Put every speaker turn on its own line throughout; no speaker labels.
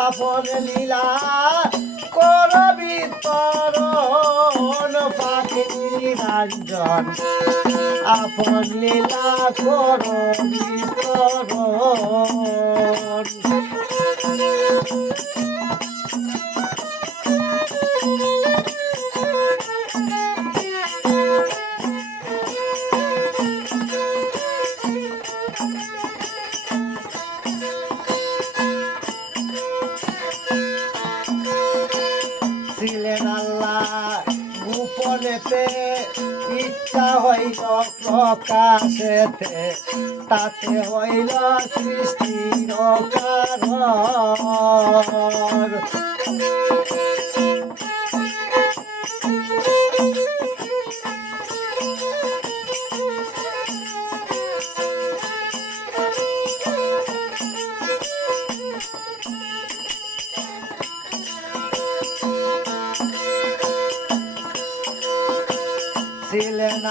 আপন লীলা করবি তরণ পাখি রাজন আপন লীলা করবি তরণ। ইচ্ছা হইল প্রকাশেতে তাতে হইল সৃষ্টির কারণ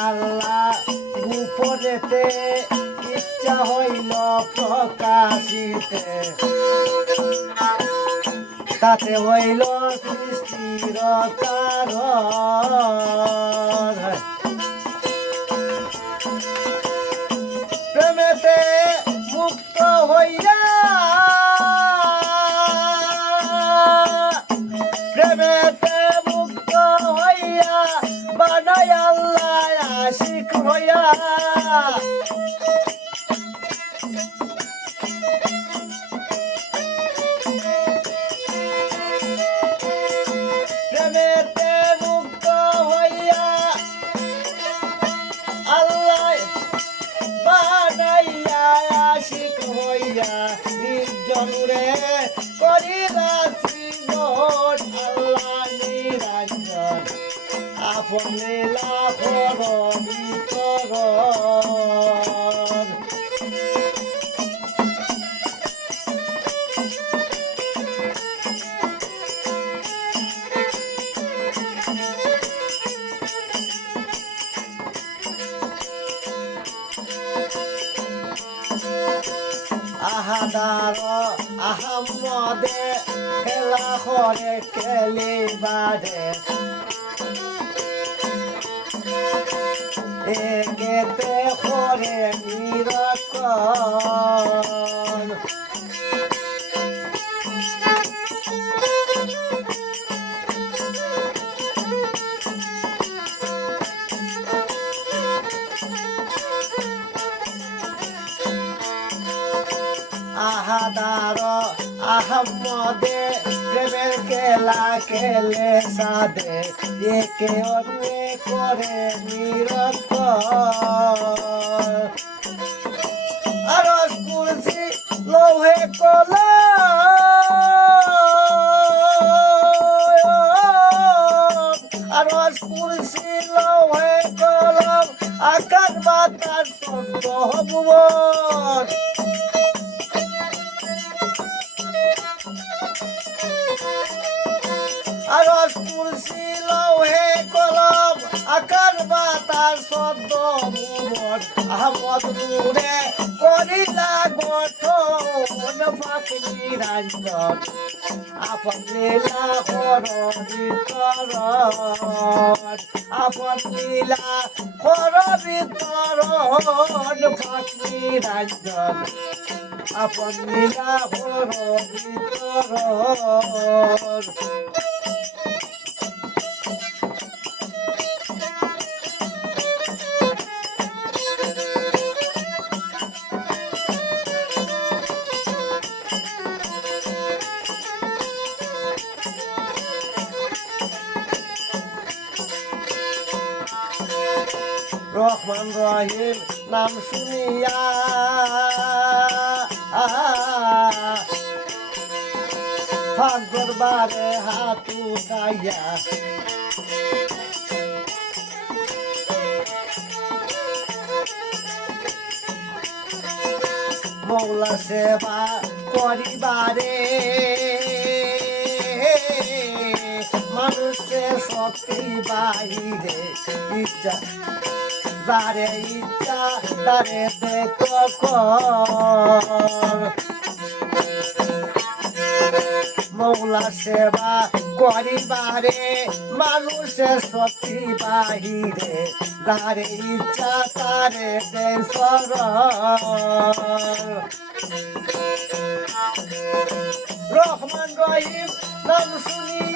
আল্লাহ গোপনেতে ইচ্ছা হইল প্রকাশিতে। তাতে হইল সৃষ্টির কারণ নির্জনুরে করিলা শ্রীমঠ আল্লাহ নিরঞ্জন। আপন লীলা কর আহাদার আহমদে খেলা করে খেলি খেলিবারে একেতে করে নিরকন আহমদে প্রেমের খেলা খেলে সাদে, একে অন্যে করে নিরত আরস কুলসি লোহে কলা আরস কুলসি লোহে কলম আকাশ বাতাস সত্য ভুবন আরস কুলসি লৌহে কলম, আকার বাতার শব্দ মুমন আহমদ নূরে করিলা গঠন পাখি রাঞ্জন। আপন লীলা কর বিতরণ। আপন লীলা কর বিতরণ পাখি রাঞ্জন। আপন লীলা কর বিতরণ রহমান রহিম নাম শুনিয়া। ফাঁক দরবারে হাত উঠাইয়া। মৌলা সেবা করিবারে। মানুষের শক্তি বাহিরে ইচ্ছা, যারে ইচ্ছা তারে দেখো কর সেবা করিবারে মানুষের শক্তি বাহিরে যারে ইচ্ছা তারে দেশর রহমান রহিম নাম শুনিয়া